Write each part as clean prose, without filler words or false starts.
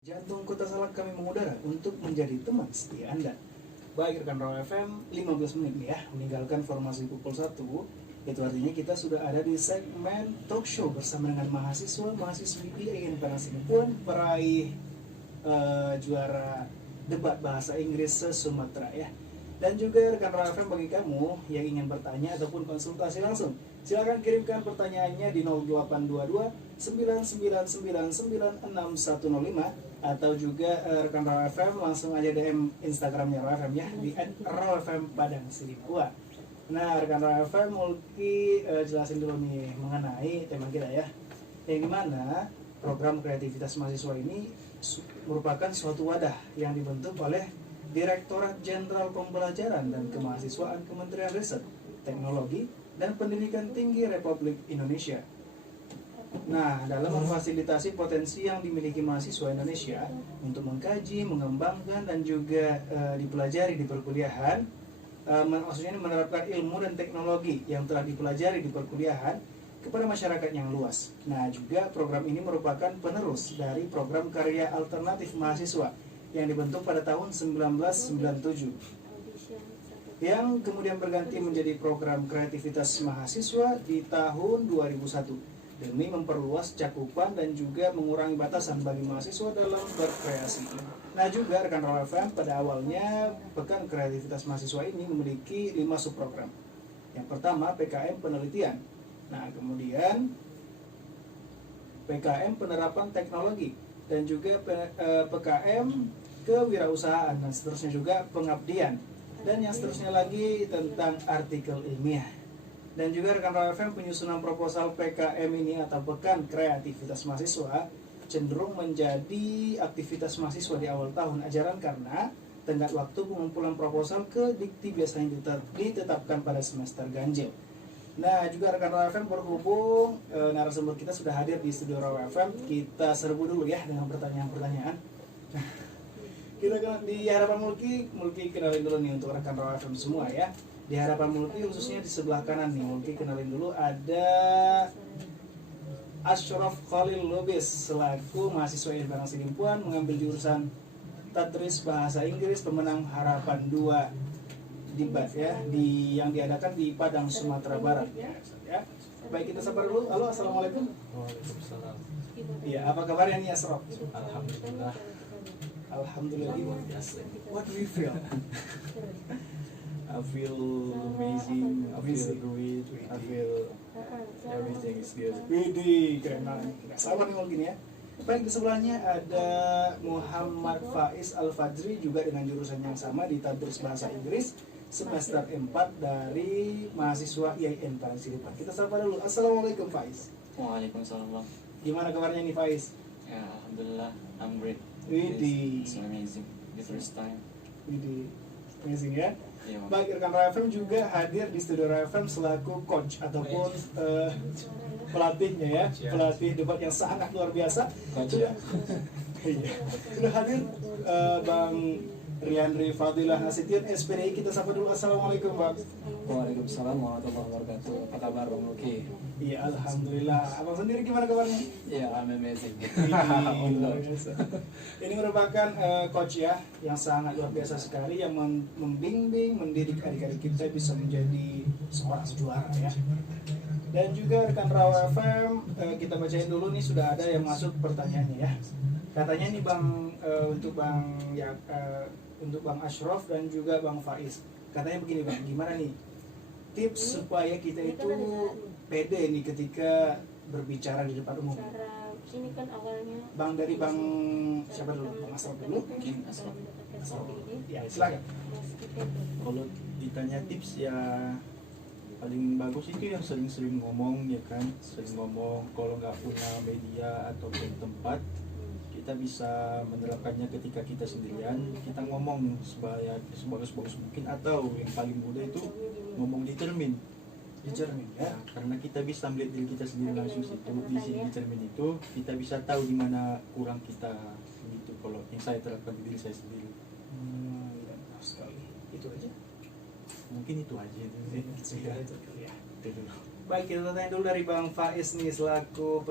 Jantung Kota Salak kami mengudara untuk menjadi teman setia Anda. Baik rekan Raw FM, 15 menit nih ya, meninggalkan formasi pukul 1. Itu artinya kita sudah ada di segmen talk show bersama dengan mahasiswa-mahasiswi IAIN Parangsinipun, peraih juara debat bahasa Inggris se-Sumatera ya. Dan juga rekan Raw FM, bagi kamu yang ingin bertanya ataupun konsultasi langsung, silakan kirimkan pertanyaannya di 0822 99996105 atau juga rekan Raw FM langsung aja DM Instagramnya Raw FM ya di @rawfm_padang_sinipua. Nah rekan Raw FM mulki jelasin dulu nih mengenai tema kita ya, yang dimana program kreativitas mahasiswa ini merupakan suatu wadah yang dibentuk oleh Direktorat Jenderal Pembelajaran dan Kemahasiswaan Kementerian Riset, Teknologi, dan Pendidikan Tinggi Republik Indonesia. Nah, dalam memfasilitasi potensi yang dimiliki mahasiswa Indonesia untuk mengkaji, mengembangkan, dan juga dipelajari di perkuliahan, maksudnya menerapkan ilmu dan teknologi yang telah dipelajari di perkuliahan kepada masyarakat yang luas. Nah, juga program ini merupakan penerus dari program karya alternatif mahasiswa yang dibentuk pada tahun 1997, yang kemudian berganti menjadi program kreativitas mahasiswa di tahun 2001 demi memperluas cakupan dan juga mengurangi batasan bagi mahasiswa dalam berkreasi. Nah juga rekan Raw FM, pada awalnya Pekan Kreativitas Mahasiswa ini memiliki 5 subprogram. Yang pertama PKM Penelitian, nah kemudian PKM Penerapan Teknologi, dan juga PKM Kewirausahaan, dan seterusnya juga Pengabdian, dan yang seterusnya lagi tentang artikel ilmiah. Dan juga rekan Raw FM, penyusunan proposal PKM ini atau Pekan Kreativitas Mahasiswa cenderung menjadi aktivitas mahasiswa di awal tahun ajaran karena tenggat waktu pengumpulan proposal ke dikti biasanya ditetapkan pada semester ganjil. Nah juga rekan Raw FM berhubung narasumber kita sudah hadir di studio Raw FM, kita serbu dulu ya dengan pertanyaan-pertanyaan. Kita di harapan Mulki kenalin dulu nih untuk rekan Raw FM semua ya. Di harapan Mulki khususnya di sebelah kanan nih, Mulki kenalin dulu ada Ashraf Khalil Lubis selaku mahasiswa IAIN Parangsinipun mengambil jurusan Tadris Bahasa Inggris, pemenang Harapan 2 debat ya yang diadakan di Padang, Sumatera Barat ya. Baik, kita sabar dulu. Halo, assalamualaikum. Waalaikumsalam. Iya, apa kabarnya nih Ashraf? Alhamdulillah. Alhamdulillah. What do you feel? I feel amazing. I feel great. I feel everything is good. Widih, keren banget. Nggak sabar nih mungkin ya. Baik, di sebelahnya ada Muhammad Faiz Al-Fajri juga dengan jurusan yang sama di Tadris Bahasa Inggris semester 4 dari mahasiswa IAIN Parangsinipun. Kita sapa dulu. Assalamualaikum Faiz. Waalaikumsalam. Gimana kabarnya nih Faiz? Ya, alhamdulillah. I'm great. Widih. It's amazing. The first time. Widih. Amazing ya. Iya, Bang. Baik, rekan Raw FM juga hadir di studio Raw FM selaku coach ataupun pelatihnya ya, pelatih debat yang sangat luar biasa. Coach ya. Iya. Sudah hadir Bang Riandri Fadilah Nasution SPDI. Kita sapa dulu. Assalamualaikum Bang. Waalaikumsalam warahmatullahi wabarakatuh. Apa kabar Bang Luki? Iya, alhamdulillah. Abang sendiri gimana kabarnya? Ya, I'm amazing. Luar biasa. Ini merupakan coach ya yang sangat luar biasa sekali, yang membimbing, mendidik adik-adik kita bisa menjadi seorang juara ya. Dan juga rekan Raw FM, kita bacain dulu nih, sudah ada yang masuk pertanyaannya ya. Katanya nih Bang, untuk Bang ya, untuk Bang Ashraf dan juga Bang Faiz. Katanya begini Bang, gimana nih tips supaya kita itu pede nih ketika berbicara di depan umum? Cara ini kan awalnya Bang, dari Bang siapa dulu? Bang Ashraf dulu. Mungkin Ashraf. Ya, silakan. Kalau ditanya tips ya paling bagus itu yang sering-sering ngomong ya kan, sering ngomong. Kalau nggak punya media ataupun tempat, kita bisa menerapkannya ketika kita sendirian. Kita ngomong sebagus-bagus mungkin, atau yang paling mudah itu ngomong di cermin. Di cermin ya. Ya, karena kita bisa melihat diri kita sendiri langsung situ. Di cermin itu kita bisa tahu di mana kurang kita gitu. Kalau yang saya terapkan di diri saya sendiri. Ya, sekali. Itu aja. Mungkin itu aja itu. Sudah itu ya. Itu dulu. Baik, kita tanya dulu dari Bang Faiz nih selaku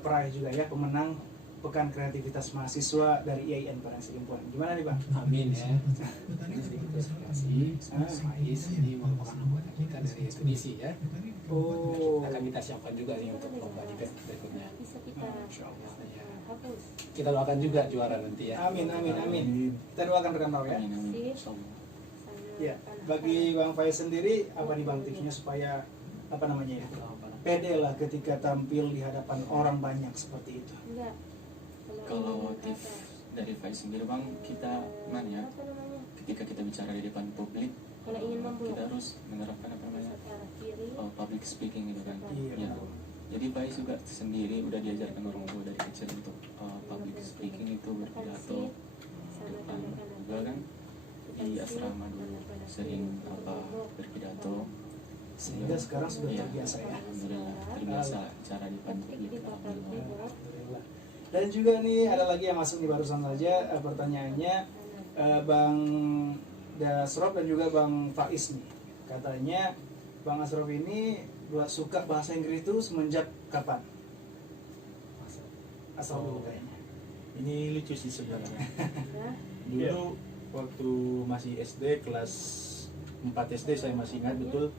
peraih juga ya, pemenang Pekan Kreativitas Mahasiswa dari IAIN Padang Sidimpuan. Gimana nih Bang? Amin ya. Ini sedikit klarifikasi. Faiz ini merupakan anggota kita dari ekspedisi ya. Oh, Akan kita siapkan juga nih untuk lomba di berikutnya. Bisa kita Masya Allah. Ya. hapus. Kita doakan juga juara nanti ya. Amin, amin, amin. Kita doakan rekan Rau ya. Sip. Sama. Ya, bagi Bang Faiz sendiri, apa nih Bang tipsnya supaya apa namanya ya? Pede lah ketika tampil di hadapan orang banyak seperti itu. Enggak. Kalau tips dari Faiz sendiri bang, kita ya, Apa namanya? ketika kita bicara di depan publik, Kalau ingin mampu kita harus menerapkan apa namanya secara kiri. public speaking gitu kan. Iya. Ya. Jadi Faiz juga sendiri udah diajarkan orang tua dari kecil untuk public speaking itu berpidato depan juga kan di asrama dulu sering berpidato Sehingga sekarang sudah Iya. terbiasa ya. Alhamdulillah terbiasa cara di depan publik. Alhamdulillah. Alhamdulillah. Dan juga nih ada lagi yang masuk nih barusan saja pertanyaannya Bang Dasrof dan juga Bang Faiz nih. Katanya Bang Asrof ini suka bahasa Inggris itu semenjak kapan? Asrof dulu kayaknya. Ini lucu sih sebenarnya. Nah, Dulu waktu masih SD kelas 4 SD saya masih ingat betul.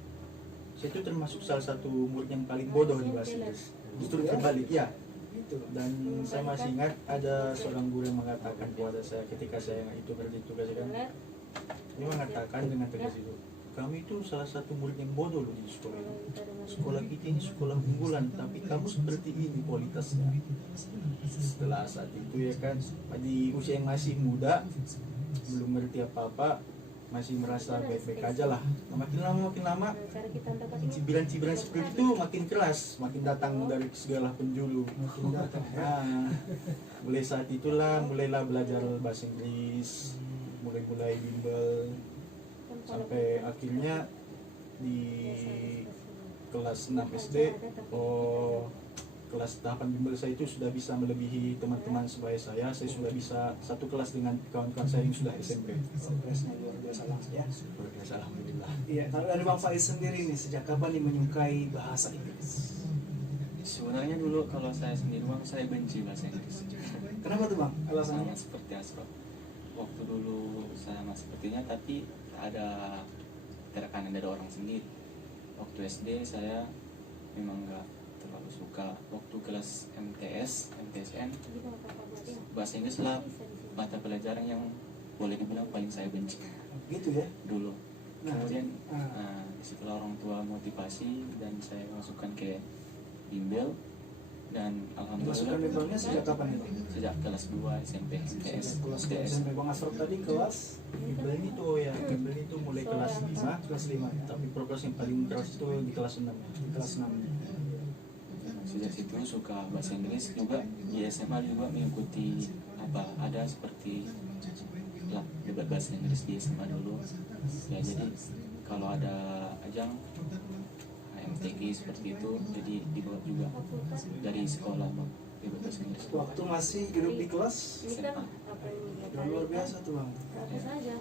Saya itu termasuk salah satu murid yang paling bodoh di bahasa Inggris. Justru terbalik ya. Gitu. Dan saya masih ingat ada seorang guru yang mengatakan kepada saya ketika saya itu kerja tugas kan. lihat Dia mengatakan dengan tegas itu, kami itu salah satu murid yang bodoh loh di sekolah ini. Sekolah kita ini sekolah unggulan, tapi kamu seperti ini kualitasnya. Setelah saat itu ya kan, di usia yang masih muda, belum ngerti apa-apa, masih merasa baik-baik aja lah. Nah, makin lama cara kita mendapatkan cibiran-cibiran seperti itu makin keras, makin datang dari segala penjuru. Nah, mulai saat itulah mulailah belajar bahasa Inggris, mulai bimbel sampai akhirnya di kelas 6 SD kelas tahapan bimbel saya itu sudah bisa melebihi teman-teman sebaya saya sudah bisa satu kelas dengan kawan-kawan saya yang sudah SMP. Progresnya luar biasa lah ya. Berbiasa alhamdulillah. Iya, kalau dari Bang Faiz sendiri nih sejak kapan nih menyukai bahasa Inggris? Sebenarnya dulu kalau saya sendiri bang, saya benci bahasa Inggris. Kenapa tuh Bang? Sama Alasannya? seperti Asrof. Waktu dulu sama sepertinya, tapi ada tekanan dari orang sendiri. Waktu SD saya memang nggak terlalu suka. Waktu kelas MTSN, bahasa Inggris lah mata pelajaran yang boleh dibilang paling saya benci Gitu ya. dulu. Nah, Kemudian ah. disitulah orang tua motivasi dan saya masukkan ke bimbel dan Masukkan alhamdulillah bimbelnya sejak kapan itu? sejak kelas 2 SMP MTS. Kelas SMP Bang Asrof tadi kelas Bimbel itu ya, bimbel itu mulai kelas 5, kelas 5 ya. tapi progres yang paling keras itu di kelas 6. Kelas 6. Sejak situ suka bahasa Inggris juga. Di SMA juga mengikuti ada seperti debat bahasa Inggris di SMA dulu ya. Jadi kalau ada ajang MTQ seperti itu, jadi dibawa juga dari sekolah debat bahasa Inggris. Waktu masih duduk di kelas ini kan apa ini udah luar biasa tuh Bang. apa saja.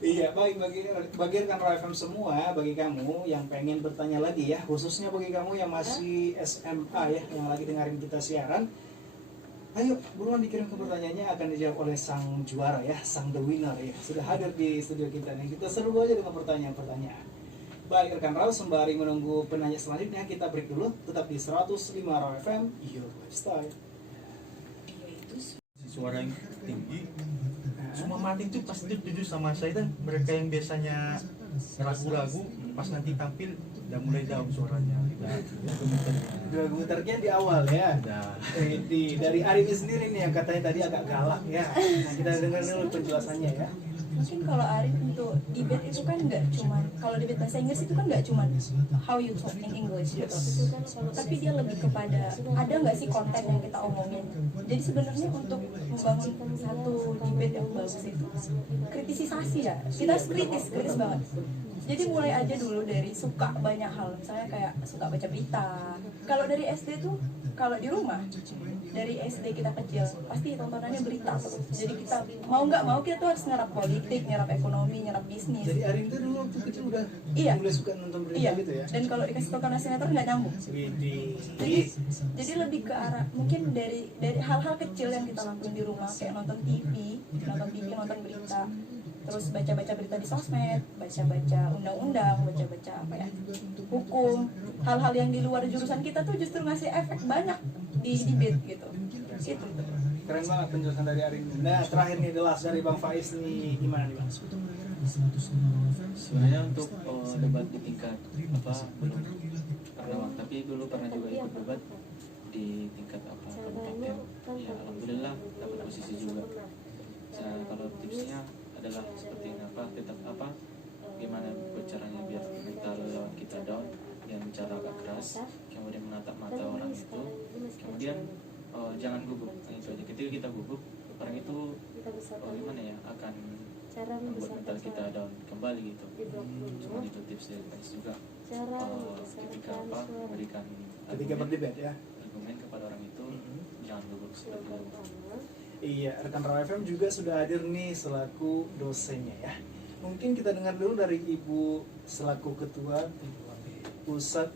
Iya, baik bagi rekan Roy FM semua, bagi kamu yang pengen bertanya lagi ya, khususnya bagi kamu yang masih SMA ya, yang lagi dengerin kita siaran, ayo buruan dikirim ke pertanyaannya, akan dijawab oleh sang juara ya, sang the winner ya, sudah hadir di studio kita nih. Kita seru aja dengan pertanyaan-pertanyaan. Baik rekan Roy, sembari menunggu penanya selanjutnya, kita break dulu, tetap di 105 Roy FM, your lifestyle. Suara yang tinggi, semua mati itu pasti tujuh sama saya dan mereka yang biasanya ragu-ragu pas nanti tampil udah mulai down suaranya, Udah gemeternya di awal ya. udah Dari Arifin sendiri nih yang katanya tadi agak galak ya. Nah, kita dengar dulu penjelasannya ya. Mungkin kalau Arif untuk debate itu kan nggak cuman, kalau debate bahasa Inggris itu kan nggak cuman how you talk in English gitu, tapi dia lebih kepada ada nggak sih konten yang kita omongin. Jadi sebenarnya untuk membangun satu debate yang bagus itu kritisisasi ya, kita harus kritis banget. Jadi mulai aja dulu dari suka banyak hal, misalnya kayak suka baca berita. Kalau dari SD tuh, kalau di rumah dari SD kita kecil pasti tontonannya berita terus. Jadi kita mau nggak mau kita tuh harus nyerap politik, nyerap ekonomi, nyerap bisnis. Jadi Arin tuh dulu waktu kecil udah Iya. mulai suka nonton berita Iya. gitu ya. Dan kalau dikasih tau karena sinetron nggak nyambung. Jadi lebih ke arah mungkin dari hal-hal kecil yang kita lakuin di rumah kayak nonton TV, nonton berita, terus baca-baca berita di sosmed, baca-baca undang-undang, baca-baca apa ya, hukum, hal-hal yang di luar jurusan kita tuh justru ngasih efek banyak di debate gitu. Itu. Keren banget penjelasan dari Arin. Nah, terakhir nih The Last dari Bang Faiz nih, gimana nih Bang? Sebenarnya untuk debat di tingkat apa belum pernah, tapi dulu pernah juga ikut debat di tingkat apa kabupaten. Ya alhamdulillah dapat posisi juga. Nah, kalau tipsnya adalah seperti ini, apa tetap apa gimana caranya biar mental lawan kita down dan cara agak keras, kemudian menatap mata orang itu, kemudian jangan gugup. Nah, itu aja. Ketika kita gugup, orang itu gimana ya akan membuat mental kita down kembali gitu. Cuma itu tips dari guys juga. Ketika apa memberikan Ketika berdebat ya. argumen kepada orang itu, jangan gugup seperti itu. Iya, rekan Raw FM juga sudah hadir nih selaku dosennya ya. Mungkin kita dengar dulu dari Ibu selaku ketua Pusat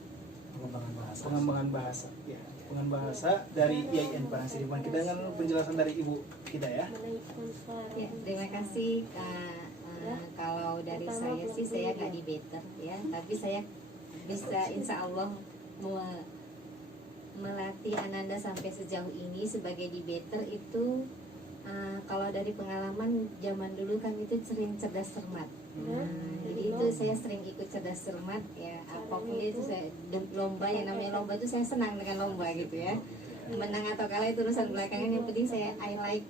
Pengembangan Bahasa. Ya, pengembangan bahasa dari IAIN Padang Sidempuan. Kita dengar dulu penjelasan dari Ibu kita ya. Ya, terima kasih Kak. Kalau dari saya sih saya nggak debater ya, tapi saya bisa insya Allah melatih Ananda sampai sejauh ini sebagai debater itu. Kalau dari pengalaman zaman dulu kan itu sering cerdas cermat. Jadi itu saya sering ikut cerdas cermat ya. Apapun itu saya lomba, yang namanya lomba itu saya senang dengan lomba gitu ya. Menang atau kalah itu urusan belakangan, yang penting I like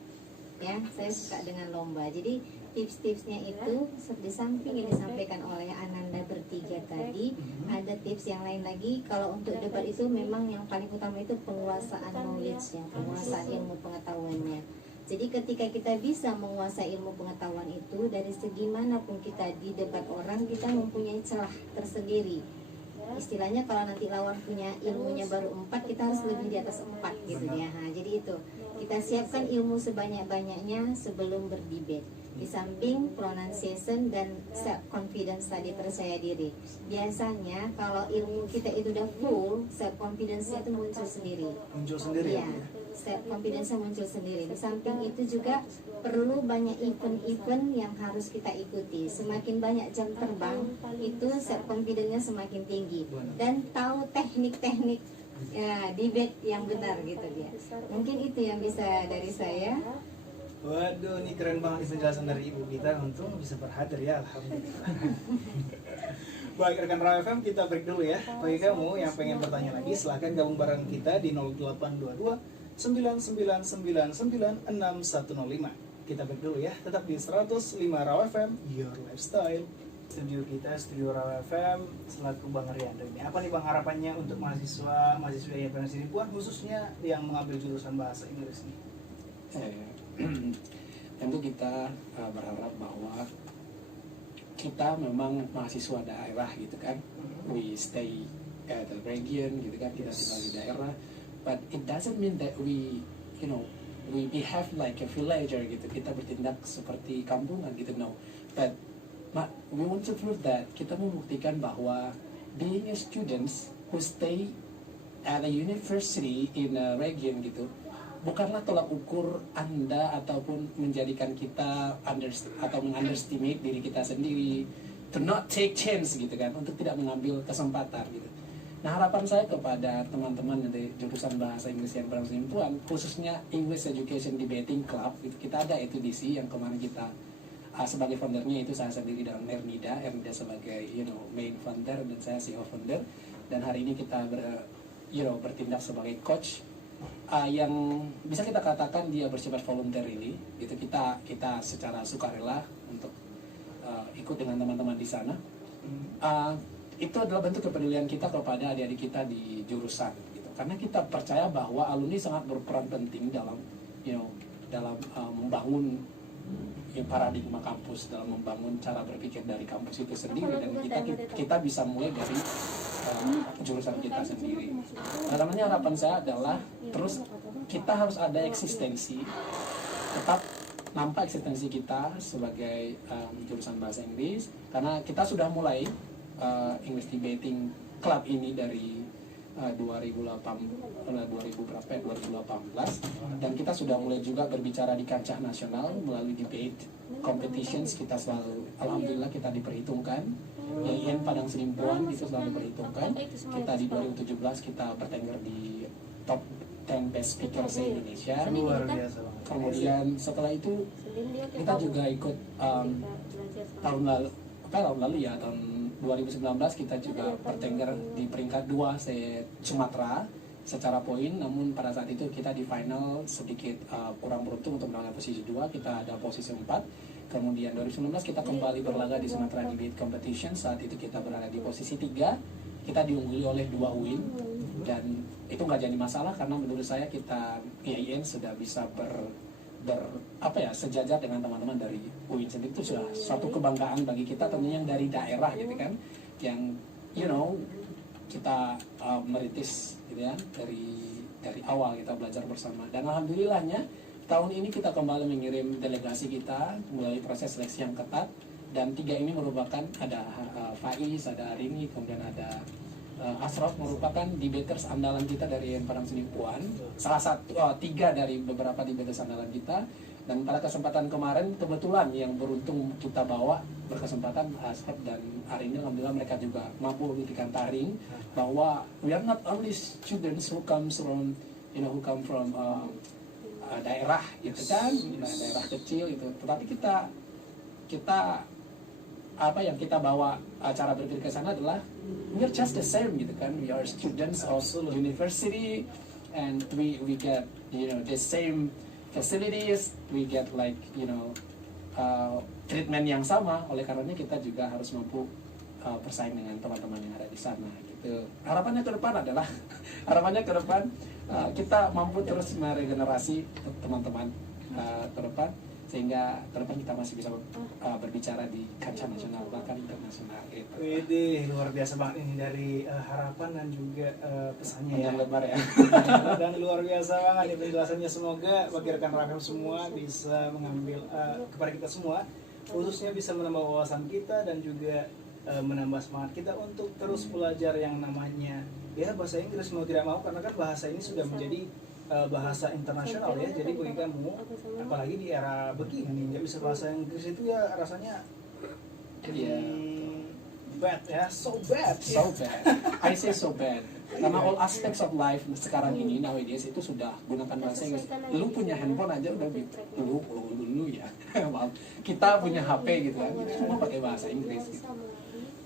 ya, saya suka dengan lomba. Jadi tips-tipsnya itu di samping yang disampaikan oleh Ananda bertiga tadi, ada tips yang lain lagi. Kalau untuk debat itu memang yang paling utama itu penguasaan knowledge ya, penguasaan ilmu pengetahuannya. Jadi ketika kita bisa menguasai ilmu pengetahuan itu, dari segi manapun kita di debat orang, kita mempunyai celah tersendiri. Istilahnya kalau nanti lawan punya ilmunya baru 4, kita harus lebih di atas 4 gitu ya. Nah, jadi itu kita siapkan ilmu sebanyak-banyaknya sebelum berdebat. Di samping pronunciation dan self confidence tadi, percaya diri. Biasanya kalau ilmu kita itu udah full, self confidence itu muncul sendiri. Muncul sendiri ya. Self confidence muncul sendiri. Di samping itu juga perlu banyak event-event yang harus kita ikuti. Semakin banyak jam terbang, itu self confidence-nya semakin tinggi. Dan tahu teknik-teknik ya, debate yang benar gitu dia. Mungkin itu yang bisa dari saya. Waduh, ini keren banget penjelasan dari Ibu kita. Untung bisa berhadir ya, alhamdulillah. Baik, rekan Raw FM, kita break dulu ya. Bagi kamu yang pengen bertanya lagi, silahkan gabung bareng kita di 0822 9999 6105. Kita break dulu ya, tetap di 105 Raw FM, Your Lifestyle. Studio kita, Studio Raw FM, selaku Bang Riandro ini. Apa nih Bang harapannya untuk mahasiswa IAIN Padang Sidempuan, khususnya yang mengambil jurusan bahasa Inggris nih? Tentu kita berharap bahwa kita memang mahasiswa daerah gitu kan, we stay at the region gitu kan, kita tinggal di daerah, but it doesn't mean that we behave like a villager gitu, kita bertindak seperti kampungan gitu, no, but we want to prove that, kita membuktikan bahwa being a students who stay at a university in a region gitu bukanlah tolak ukur Anda ataupun menjadikan kita atau mengunderestimate diri kita sendiri, to not take chance gitu kan, untuk tidak mengambil kesempatan gitu. Nah, harapan saya kepada teman-teman dari jurusan bahasa Inggris yang Padang Sidempuan, khususnya English Education Debating Club, gitu, kita ada ETUDC yang kemarin kita sebagai foundernya itu saya sendiri dan Ernida sebagai main founder dan saya CEO founder, dan hari ini kita bertindak sebagai coach. Yang bisa kita katakan dia bersifat volunteer ini, itu kita secara sukarela untuk ikut dengan teman-teman di sana. Itu adalah bentuk kepedulian kita kepada adik-adik kita di jurusan, gitu. Karena kita percaya bahwa alumni sangat berperan penting dalam membangun paradigma kampus dalam membangun cara berpikir dari kampus itu sendiri, dan kita bisa mulai dari jurusan kita sendiri. Nah, namanya harapan saya adalah terus kita harus ada eksistensi, tetap nampak eksistensi kita sebagai jurusan bahasa Inggris, karena kita sudah mulai English Debating Club ini dari 2018, dan kita sudah mulai juga berbicara di kancah nasional melalui debate competitions. Kita selalu, alhamdulillah, kita diperhitungkan. IAIN Padang Sidimpuan itu selalu diperhitungkan. Kita di 2017 kita bertengger di top 10 best speaker se-Indonesia. Luar biasa banget. Kemudian setelah itu kita juga ikut tahun lalu ya, tahun 2019 kita juga bertengger di peringkat 2 se-Sumatera secara poin, namun pada saat itu kita di final sedikit kurang beruntung untuk mendapatkan posisi 2, kita ada posisi 4. Kemudian 2019 kita kembali berlaga di Sumatera Debate Competition, saat itu kita berada di posisi 3, kita diungguli oleh 2 win, dan itu nggak jadi masalah karena menurut saya kita IAIN sudah bisa sejajar dengan teman-teman dari UIN sendiri. Itu sudah suatu kebanggaan bagi kita, tentunya yang dari daerah gitu kan, yang kita merintis gitu ya, dari awal kita belajar bersama, dan alhamdulillahnya tahun ini kita kembali mengirim delegasi kita melalui proses seleksi yang ketat, dan 3 ini merupakan ada Faiz, ada Arini, kemudian ada Asraf, merupakan debaters andalan kita dari Padang Sidimpuan, salah satu 3 dari beberapa debaters andalan kita. Dan pada kesempatan kemarin kebetulan yang beruntung kita bawa berkesempatan Asraf dan Arini, alhamdulillah mereka juga mampu membuktikan taring bahwa we are not only students who come from daerah gitu kan, daerah kecil itu, tetapi kita apa yang kita bawa cara berpikir ke sana adalah we are just the same gitu kan, we are students of university and we get the same facilities, we get treatment yang sama. Oleh karenanya kita juga harus mampu bersaing dengan teman-teman yang ada di sana gitu. Harapannya ke depan kita mampu terus meregenerasi teman-teman ke depan, sehingga ke depan kita masih bisa berbicara di kancah nasional bahkan internasional gitu. Widih, luar biasa banget ini dari harapan dan juga pesannya ya. Yang lebar ya. Dan luar biasa banget ini penjelasannya. Semoga bagi rekan rekan semua bisa mengambil kepada kita semua, khususnya bisa menambah wawasan kita dan juga menambah semangat kita untuk terus belajar yang namanya ya bahasa Inggris mau tidak mau, karena kan bahasa ini sudah menjadi bahasa internasional ya. Jadi bagi kamu, apalagi di era begini, nggak bisa bahasa Inggris itu ya rasanya bad ya, so bad. I say so bad. Karena all aspects of life sekarang ini nowadays itu sudah gunakan bahasa Inggris. Lu punya handphone aja udah lu ya. Maaf. Kita punya HP gitu kan, semua pakai bahasa Inggris gitu.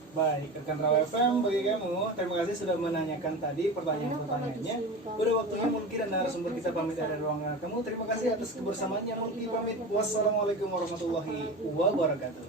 Baik, rekan Raw FM, bagi kamu, terima kasih sudah menanyakan tadi pertanyaan-pertanyaannya. Udah waktunya Mulki dan narasumber kita pamit dari ruangan kamu. Terima kasih atas kebersamaannya. Mulki pamit. Wassalamualaikum warahmatullahi wabarakatuh.